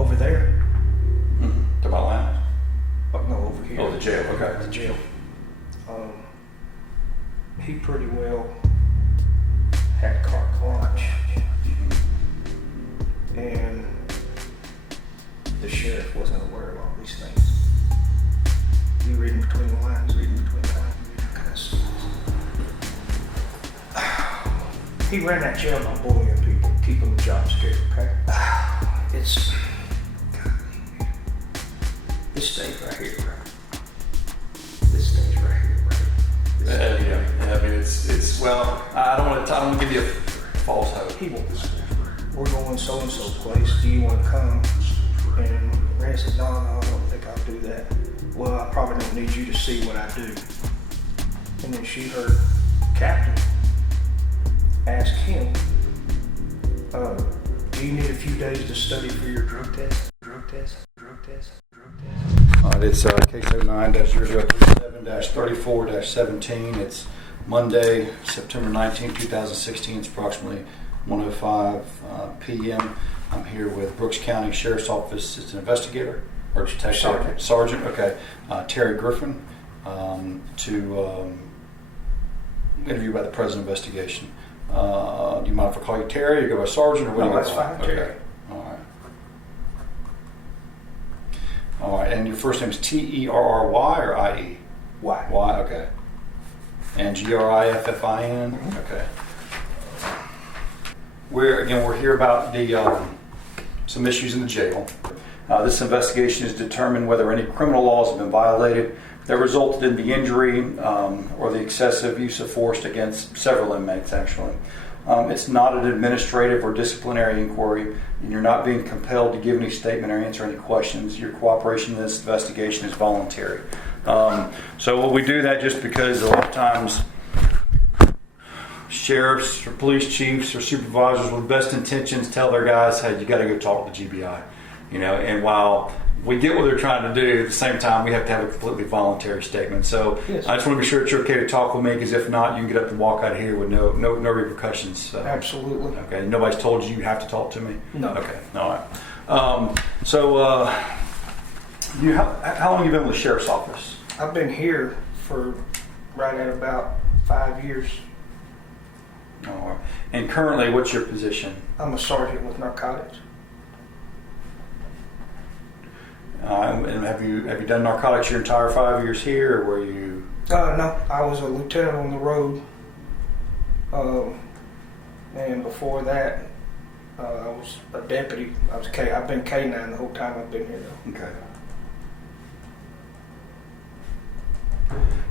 over there. To my lounge? Oh, no, over here. Oh, the jail, okay. The jail. He pretty well had carte blanche. And the sheriff wasn't aware of all these things. You reading between the lines, He ran that jail by bullying people, keeping the job scared, okay? It's... This stage right here, bro. This stage right here, bro. Yeah, I mean, it's well, I don't want to give you a false hope. He wants, we're going so-and-so place, do you want to come? And Ray said, no, I don't think I'll do that. Well, I probably don't need you to see what I do. And then she heard Captain ask him, do you need a few days to study for your drug test? All right, it's case 09-0037-34-17. It's Monday, September 19, 2016. It's approximately 1:05 p.m. I'm here with Brooks County Sheriff's Office. It's an investigator or detective? Sergeant. Okay. Terry Griffin to interview by the present investigation. Do you mind if I call you Terry? You go by Sergeant or what? No, that's fine. Okay. Terry. All right, and your first name is Terry or IE? Y. Y, okay. And Griffin? Okay. We're here about the some issues in the jail. This investigation is to determine whether any criminal laws have been violated that resulted in the injury or the excessive use of force against several inmates, actually. It's not an administrative or disciplinary inquiry, and you're not being compelled to give any statement or answer any questions. Your cooperation in this investigation is voluntary. So we do that just because a lot of times sheriffs or police chiefs or supervisors with best intentions tell their guys, hey, you got to go talk to the GBI. And while we get what they're trying to do, at the same time, we have to have a completely voluntary statement. So yes. I just want to be sure it's okay to talk with me, because if not, you can get up and walk out of here with no repercussions. So. Absolutely. Okay. Nobody's told you have to talk to me? No. Okay. All right. How long have you been with the Sheriff's Office? I've been here for right at about 5 years. All right. And currently, what's your position? I'm a sergeant with narcotics. And have you done narcotics your entire 5 years here, or were you? No, I was a lieutenant on the road, and before that, I was a deputy. I've been K9 the whole time I've been here, though. Okay.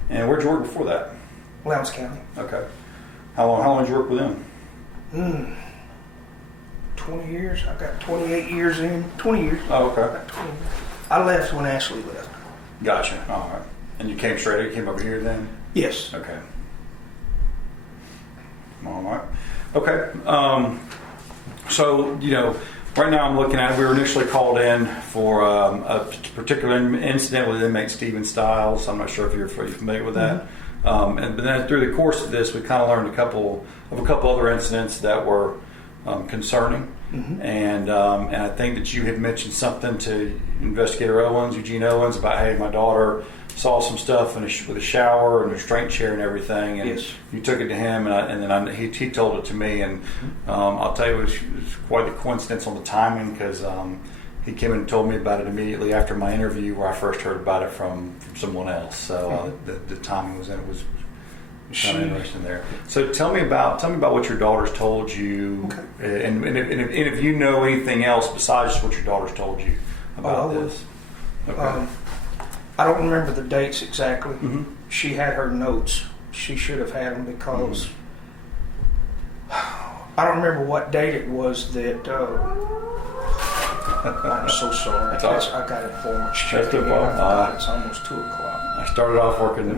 And where'd you work before that? Lowndes County. Okay. How long did you work with them? 20 years. I got 28 years in. 20 years. Oh, okay. I got 20 years. I left when Ashley left. Gotcha. All right. And you came over here then? Yes. Okay. All right. Okay. So, right now I'm looking at, we were initially called in for a particular incident with inmate Stephen Stiles. I'm not sure if you're familiar with that. But then through the course of this, we kind of learned a couple other incidents that were concerning. Mm-hmm. And I think that you had mentioned something to Investigator Eugene Owens, about, hey, my daughter saw some stuff with a shower and a restraint chair and everything, and yes. You took it to him, and then he told it to me, and I'll tell you, it was quite a coincidence on the timing, because he came in and told me about it immediately after my interview, where I first heard about it from someone else. So the timing was kind of interesting there. So tell me about what your daughter's told you, okay. and if you know anything else besides just what your daughter's told you about this. Okay. I don't remember the dates exactly. Mm-hmm. She had her notes. She should have had them, because I don't remember what date it was that. I'm so sorry. I got it for me. It's almost 2 o'clock. I started off working.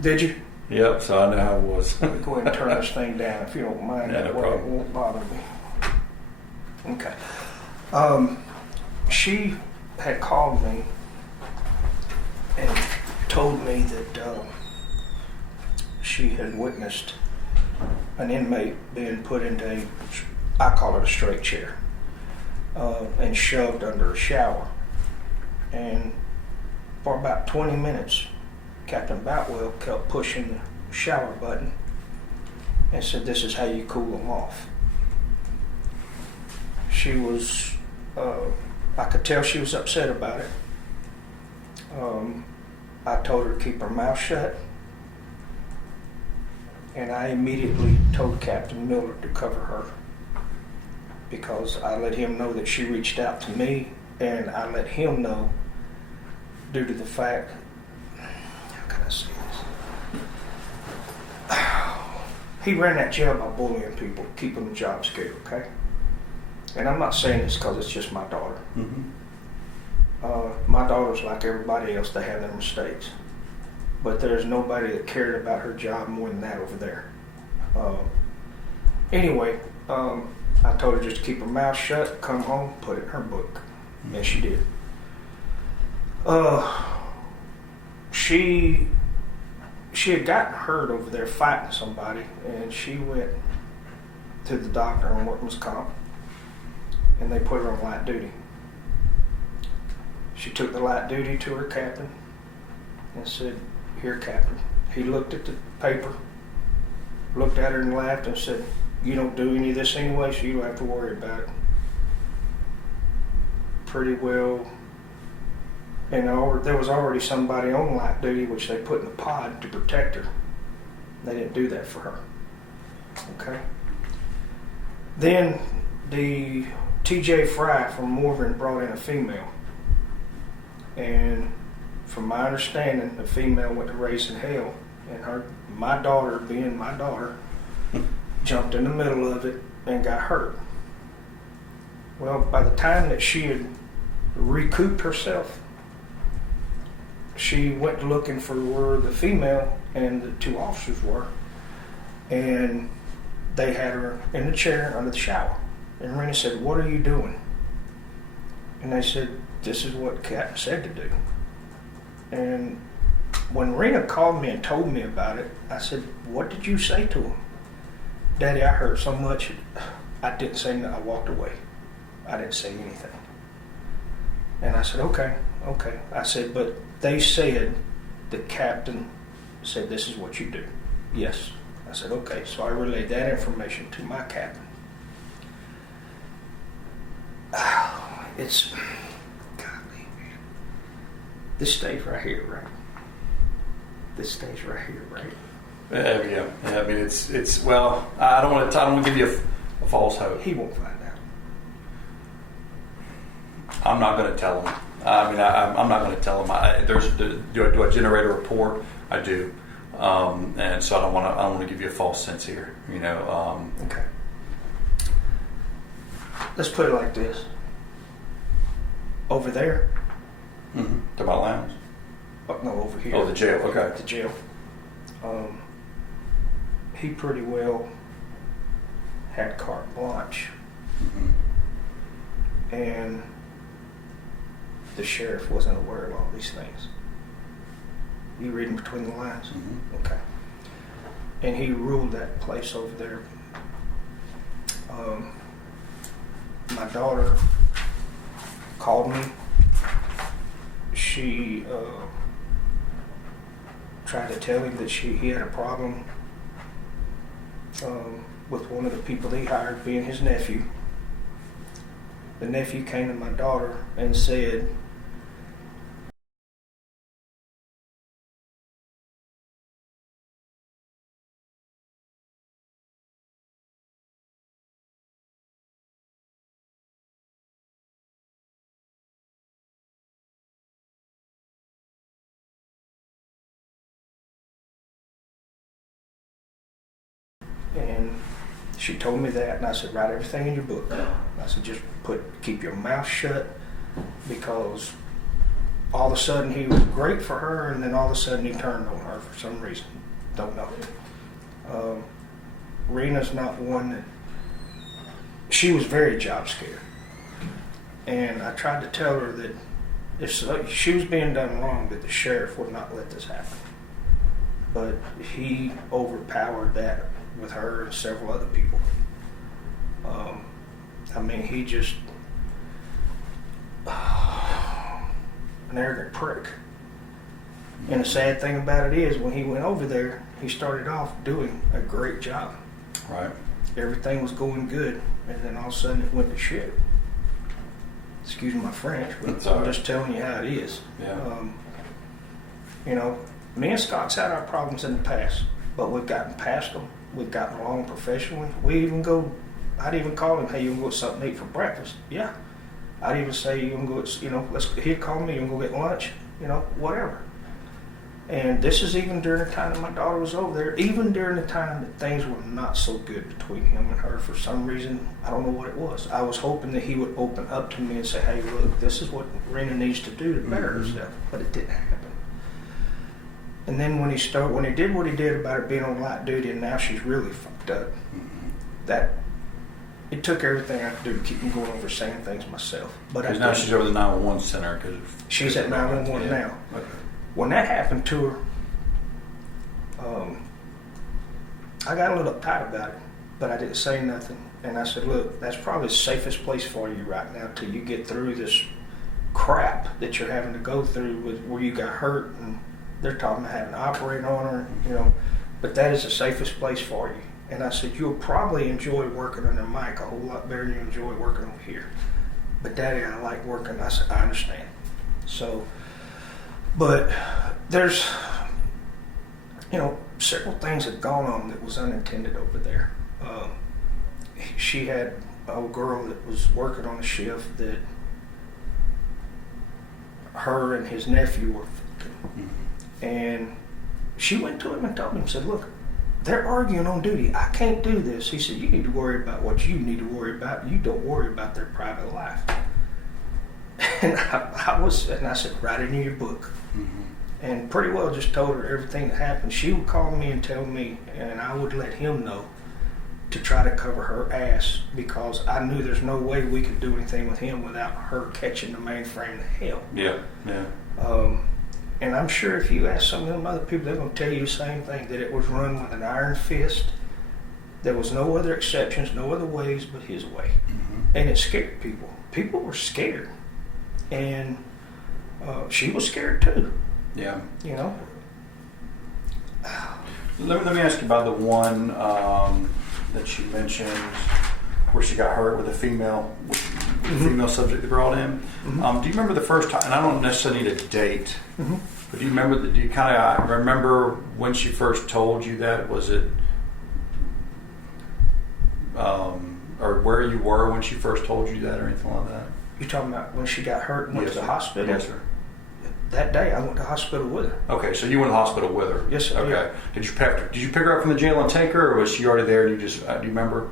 Did you? Yep, so I know how it was. Let me go ahead and turn this thing down if you don't mind. Yeah, That no way problem. it won't bother me. Okay. She had called me and told me that she had witnessed an inmate being put into I call it a straight chair. and shoved under a shower. And for about 20 minutes, Captain Boutwell kept pushing the shower button and said, "This is how you cool them off." She was, I could tell she was upset about it. I told her to keep her mouth shut, and I immediately told Captain Miller to cover her, because I let him know that she reached out to me, and I let him know due to the fact, how can I say this? He ran that jail by bullying people, keeping the job scared, okay? And I'm not saying this because it's just my daughter. Mm-hmm. My daughter's like everybody else, they have their mistakes. But there's nobody that cared about her job more than that over there. Anyway, I told her just to keep her mouth shut, come home, put it in her book. Mm-hmm. And she did. She had gotten hurt over there fighting somebody, and she went to the doctor on workman's comp, and they put her on light duty. She took the light duty to her captain and said, "Here, Captain." He looked at the paper, looked at her and laughed and said, "You don't do any of this anyway, so you don't have to worry about it." Pretty well. And there was already somebody on light duty, which they put in the pod to protect her. They didn't do that for her. Okay. Then the TJ Fry from Morgan brought in a female. And from my understanding, the female went to raising hell. And my daughter, being my daughter, jumped in the middle of it and got hurt. Well, by the time that she had recouped herself, she went looking for where the female and the two officers were, and they had her in the chair under the shower. And Rena said, "What are you doing?" And they said, "This is what Captain said to do." And when Rena called me and told me about it, I said, "What did you say to him?" "Daddy, I hurt so much, I didn't say nothing. I walked away. I didn't say anything." And I said, okay. I said, "But they said the captain said this is what you do." "Yes." I said, "Okay." So I relayed that information to my captain. It's, golly, man. This stays right here, right? This stays right here, right? Yeah. I mean, it's. Well, I don't want to give you a false hope. He won't find out. I'm not going to tell him. I mean, I'm not going to tell him. Do I generate a report? I do, and so I don't want to give you a false sense here. You know. Okay. Let's put it like this. Over there. Mm-hmm. To my lounge. Oh, no, over here. Oh, the jail. Okay. The jail. He pretty well had carte blanche, and the sheriff wasn't aware of all these things. You reading between the lines? Mm-hmm. Okay. And he ruled that place over there. My daughter called me. She tried to tell him that he had a problem with one of the people he hired, being his nephew. The nephew came to my daughter and said, and she told me that, and I said, "Write everything in your book." I said, "Just keep your mouth shut," because all of a sudden he was great for her, and then all of a sudden he turned on her for some reason. Don't know. Rena's not one that, she was very job scared. And I tried to tell her that if she was being done wrong, that the sheriff would not let this happen. But he overpowered that with her and several other people. I mean, he just, an arrogant prick. And the sad thing about it is, when he went over there, he started off doing a great job. Right. Everything was going good, and then all of a sudden it went to shit. Excuse my French, but I'm just telling you how it is. Yeah. You know, me and Scott's had our problems in the past, but we've gotten past them. We've gotten along professionally. I'd even call him, hey, you want to go get something to eat for breakfast? Yeah. I'd even say, you want to go, he'd call me, you want to go get lunch? Whatever. And this is even during the time that my daughter was over there, even during the time that things were not so good between him and her. For some reason, I don't know what it was. I was hoping that he would open up to me and say, hey, look, this is what Rena needs to do to better herself. But it didn't happen. And then when he did what he did about her being on light duty, and now she's really fucked up, it took everything I could do to keep from going over saying things myself. But now she's over the 911 center. She's at 911 now. Okay. When that happened to her, I got a little uptight about it, but I didn't say nothing. And I said, look, that's probably the safest place for you right now till you get through this crap that you're having to go through where you got hurt, and they're talking about having to operate on her, but that is the safest place for you. And I said, you'll probably enjoy working under Mike a whole lot better than you enjoy working over here. But Daddy, I like working. I said, I understand. So, but there's, several things had gone on that was unintended over there. She had a girl that was working on a shift that her and his nephew were fucking. And she went to him and told him, said, look, they're arguing on duty. I can't do this. He said, you need to worry about what you need to worry about. You don't worry about their private life. And I said, write it in your book. And pretty well just told her everything that happened. She would call me and tell me, and I would let him know to try to cover her ass, because I knew there's no way we could do anything with him without her catching the mainframe to hell. Yeah. And I'm sure if you ask some of them other people, they're going to tell you the same thing, that it was run with an iron fist. There was no other exceptions, no other ways but his way. And it scared people. People were scared. And she was scared too. Yeah. Let me ask you about the one that you mentioned where she got hurt with a female subject they brought in. Do you remember the first time? And I don't necessarily need a date, but do you remember? Do you kind of remember when she first told you that? Was it, or where you were when she first told you that, or anything like that? You're talking about when she got hurt and went to the hospital? Yes, sir. That day, I went to the hospital with her. Okay, so you went to the hospital with her. Yes, sir. Okay. Yeah. Did you pick her up from the jail and take her, or was she already there? And you just do you remember?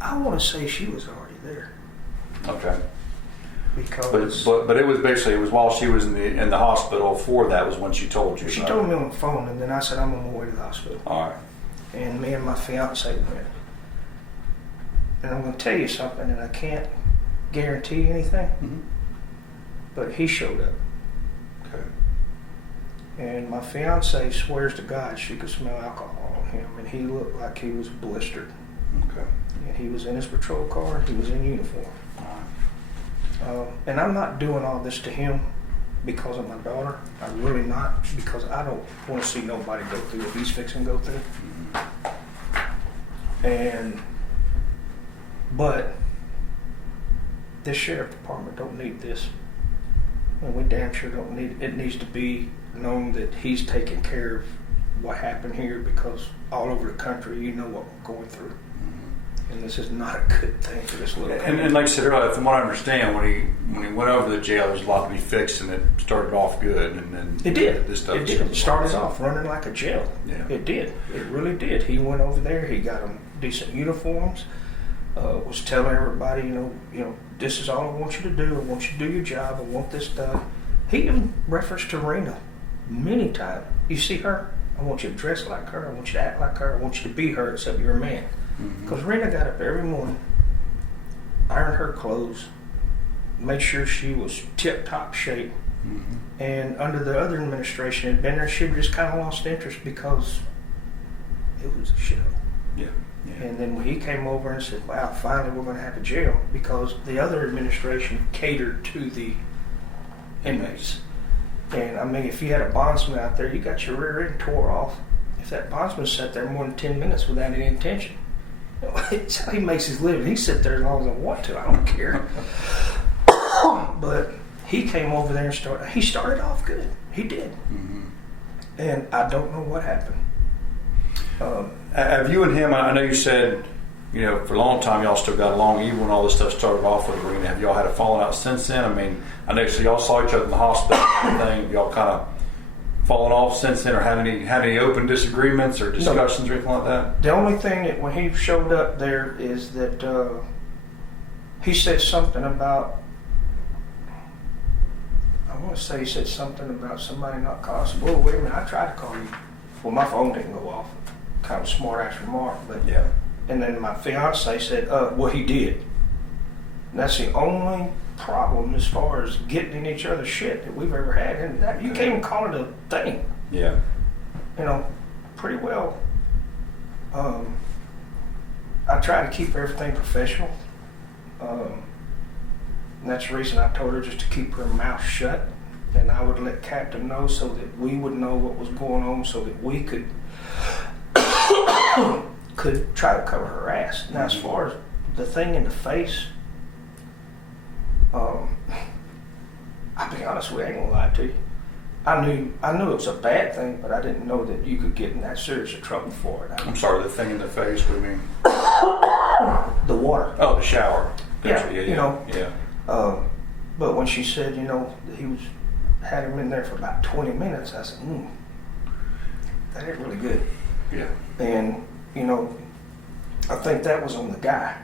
I want to say she was already there. Okay. Because but it was while she was in the hospital. For that was when she told you. She told me on the phone, and then I said I'm on my way to the hospital. All right. And me and my fiance went. And I'm going to tell you something, and I can't guarantee anything, but he showed up. Okay. And my fiance swears to God she could smell alcohol on him, and he looked like he was blistered. Okay. And he was in his patrol car. He was in uniform. And I'm not doing all this to him because of my daughter. I'm really not, because I don't want to see nobody go through what he's fixing to go through. But this sheriff department don't need this. And we damn sure don't need it. It needs to be known that he's taking care of what happened here, because all over the country, you know what we're going through. And this is not a good thing for this little country. And like I said earlier, from what I understand, when he went over to the jail, there's a lot to be fixed, and it started off good. And then it did. This stuff it did. It started off running like a jail. Yeah. It did. It really did. He went over there. He got them decent uniforms. Was telling everybody, this is all I want you to do. I want you to do your job. I want this done. He even referenced to Rena many times. You see her? I want you to dress like her. I want you to act like her. I want you to be her, except you're a man. Because Rena got up every morning, ironed her clothes, made sure she was tip-top shape. And under the other administration had been there, she just kind of lost interest because it was a shithole. Yeah. And then when he came over and said, wow, finally we're going to have a jail, because the other administration catered to the inmates. And I mean, if you had a bondsman out there, you got your rear end tore off. If that bondsman sat there more than 10 minutes without any intention, it's how he makes his living. He sit there as long as I want to. I don't care. But he came over there and he started off good. He did. Mm-hmm. And I don't know what happened. Have you and him, I know you said, for a long time y'all still got along, even when all this stuff started off with Arena. Have y'all had a falling out since then? I mean, I know so y'all saw each other in the hospital and everything. Have y'all kind of fallen off since then, or had any open disagreements or discussions or anything like that? The only thing that when he showed up there is that he said something about, I want to say he said something about somebody not calling. Well, wait a minute, I tried to call you. Well, my phone didn't go off. Kind of smart ass remark, but yeah. And then my fiance said, well, he did. And that's the only problem as far as getting in each other's shit that we've ever had. And that, you can't even call it a thing. Yeah. Pretty well. I try to keep everything professional. And that's the reason I told her just to keep her mouth shut. And I would let Captain know so that we would know what was going on, so that we could try to cover her ass. Now, as far as the thing in the face, I'll be honest with you, I ain't gonna lie to you. I knew it was a bad thing, but I didn't know that you could get in that serious of trouble for it. I'm sorry, the thing in the face, what do you mean? The water. Oh, the shower. Yeah, Yeah. But when she said, that he had him in there for about 20 minutes, I said, that ain't really good. Yeah. And, I think that was on the guy,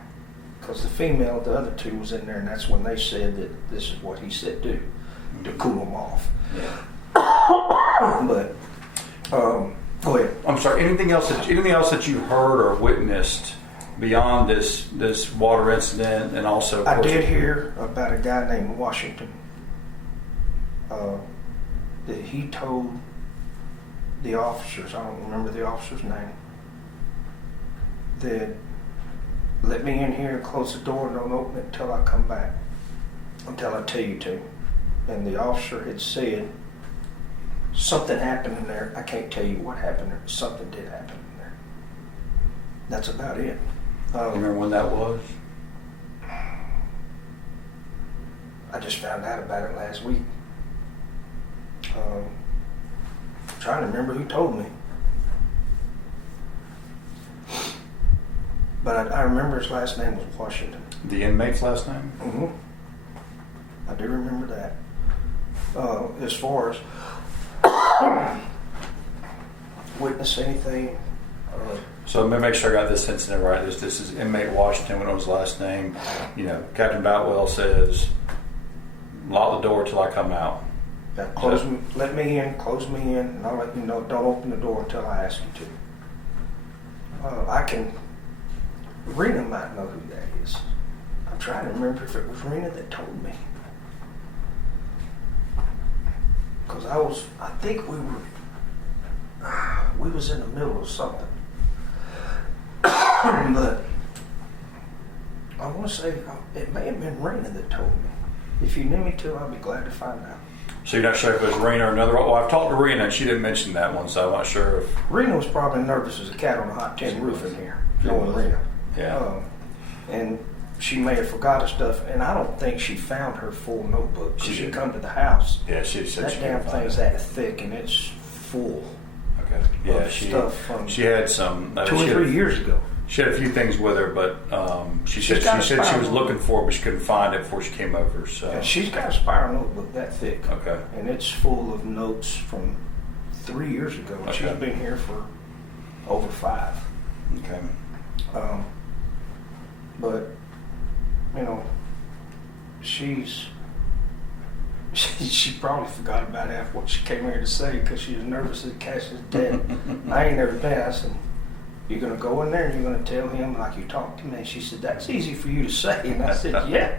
because the female, the other two, was in there, and that's when they said that this is what he said do, to cool him off. Yeah. But, go ahead. I'm sorry, anything else that you heard or witnessed beyond this water incident, and also... I did hear about a guy named Washington, that he told the officers, I don't remember the officer's name, that let me in here and close the door and don't open it until I come back, until I tell you to. And the officer had said something happened in there. I can't tell you what happened there, but something did happen in there. That's about it. You remember when that was? I just found out about it last week. Trying to remember who told me. But I remember his last name was Washington. The inmate's last name? Mm-hmm. I do remember that. As far as witness anything. So let me make sure I got this incident right. This is inmate Washington, when it was his last name. Captain Boutwell says, lock the door till I come out. Let me in, close me in, and I'll let you know, don't open the door until I ask you to. Rena might know who that is. I'm trying to remember if it was Rena that told me. Because I think we was in the middle of something. But I want to say it may have been Rena that told me. If you knew me too, I'd be glad to find out. So you're not sure if it was Rena or another? Well, I've talked to Rena and she didn't mention that one, so I'm not sure if... Rena was probably nervous as a cat on a hot tin roof in here, knowing Rena. Yeah. And she may have forgot her stuff, and I don't think she found her full notebook. She come to the house. Yeah, she said that she damn thing's that thick, and it's full. Okay. Yeah, of stuff from she had some 2 or 3 years ago. She had a few things with her, but she said she was looking for it, but she couldn't find it before she came over. So and she's got a spiral notebook that thick. Okay. And it's full of notes from 3 years ago. Okay. She's been here for over 5. Okay. But she probably forgot about half what she came here to say because she was nervous that Cash is dead. I ain't never been. I said, you're going to go in there and you're going to tell him like you talked to me. And she said, that's easy for you to say. And I said, yeah.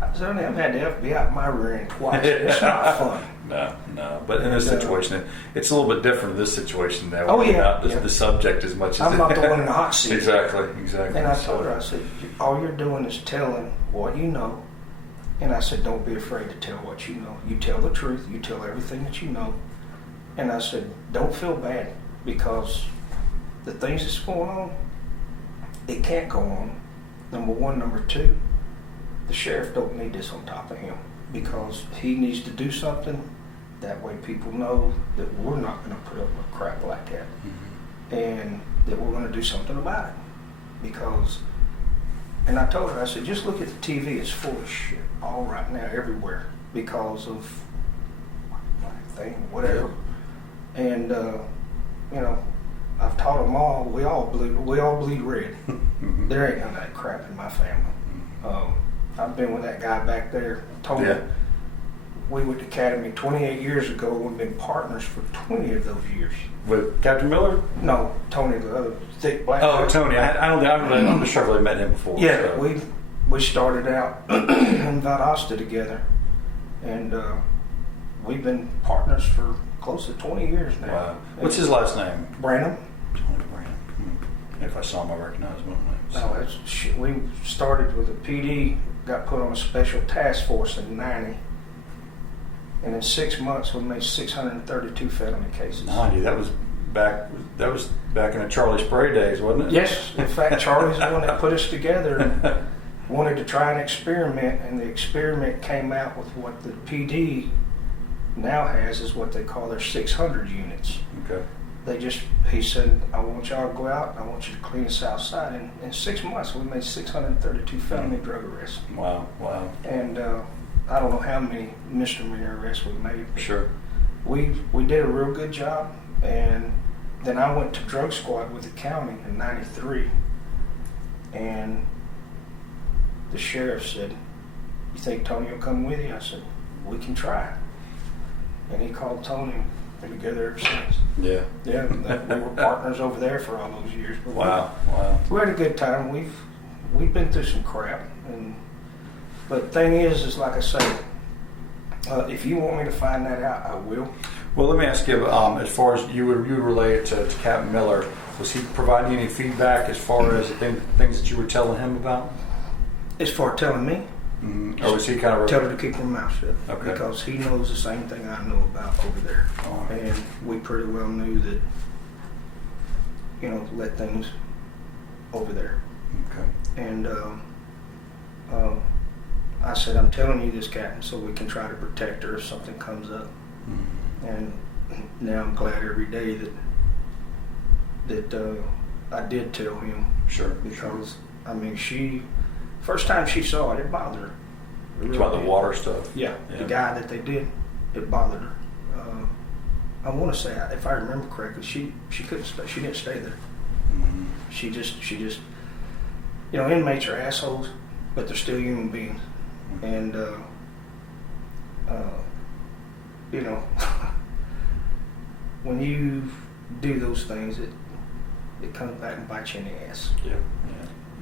I said, I've had the FBI at my rear end twice. It's not fun. No. But in this situation, it's a little bit different in this situation now. Oh, yeah. Not the subject as much as I'm not the one in the hot seat. Exactly. And I told her, I said, all you're doing is telling what you know. And I said, don't be afraid to tell what you know. You tell the truth. You tell everything that you know. And I said, don't feel bad, because the things that's going on, it can't go on. Number one. Number two, the sheriff don't need this on top of him, because he needs to do something. That way people know that we're not going to put up with crap like that. Mm-hmm. And that we're going to do something about it. Because, and I told her, I said, just look at the TV. It's full of shit all right now everywhere because of thing, whatever. Yeah. And, you know, I've taught them all, we all bleed red. Mm-hmm. There ain't none of that crap in my family. Mm-hmm. I've been with that guy back there, Tony. Yeah. We went to Academy 28 years ago. We've been partners for 20 of those years. With Captain Miller? No, Tony, the other thick black guy. Oh, Tony. I'm not sure if I met him before. Yeah, so. we started out in Valdosta together. And we've been partners for close to 20 years now. Wow. What's his last name? Branham. Tony Branham. If I saw him, I recognize him. No, that's shit. We started with a PD, got put on a special task force in 90. And in 6 months, we made 632 felony cases. 90. That was back in the Charlie Spray days, wasn't it? Yes. In fact, Charlie's the one that put us together and wanted to try an experiment, and the experiment came out with what the PD now has is what they call their 600 units. Okay. He said, I want y'all to go out, I want you to clean us outside. And in 6 months, we made 632 felony drug arrests. Wow. And I don't know how many misdemeanor arrests we made. Sure. We did a real good job, and then I went to drug squad with the county in 93, and the sheriff said, you think Tony will come with you? I said, we can try. And he called Tony. Been together ever since. Yeah. We were partners over there for all those years. But wow. We had a good time. We've been through some crap, but the thing is like I say, if you want me to find that out, I will. Well, let me ask you, as far as you would relay it to Captain Miller, was he providing any feedback as far as the things that you were telling him about? As far as telling me? Mm-hmm. Or was he kind of... Tell her to keep her mouth shut. Okay. Because he knows the same thing I know about over there. Right. And we pretty well knew that, let things over there. Okay. And I said, I'm telling you this, Captain, so we can try to protect her if something comes up. Mm-hmm. And now I'm glad every day that I did tell him. Sure. Because, first time she saw it, it bothered her. It's about the water stuff. Yeah, the guy that they did, it bothered her. I want to say, if I remember correctly, she couldn't stay. She didn't stay there. Mm-hmm. She just, inmates are assholes, but they're still human beings. And when you do those things, it comes back and bites you in the ass. Yeah.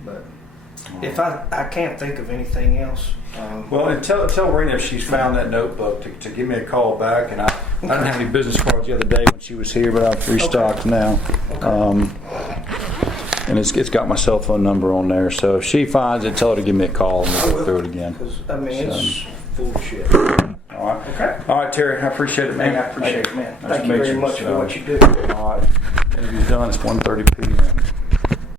But. If I can't think of anything else. Well, and tell Rena if she's found that notebook to give me a call back. And I didn't have any business cards the other day when she was here, but I've restocked now. Okay. And it's got my cell phone number on there. So if she finds it, tell her to give me a call and we'll go through it again. It's full of shit. All right. Okay. All right, Terry. I appreciate it, man. I appreciate it, man. Thank you very much for what you do. All right. Interview's done. It's 1:30 p.m.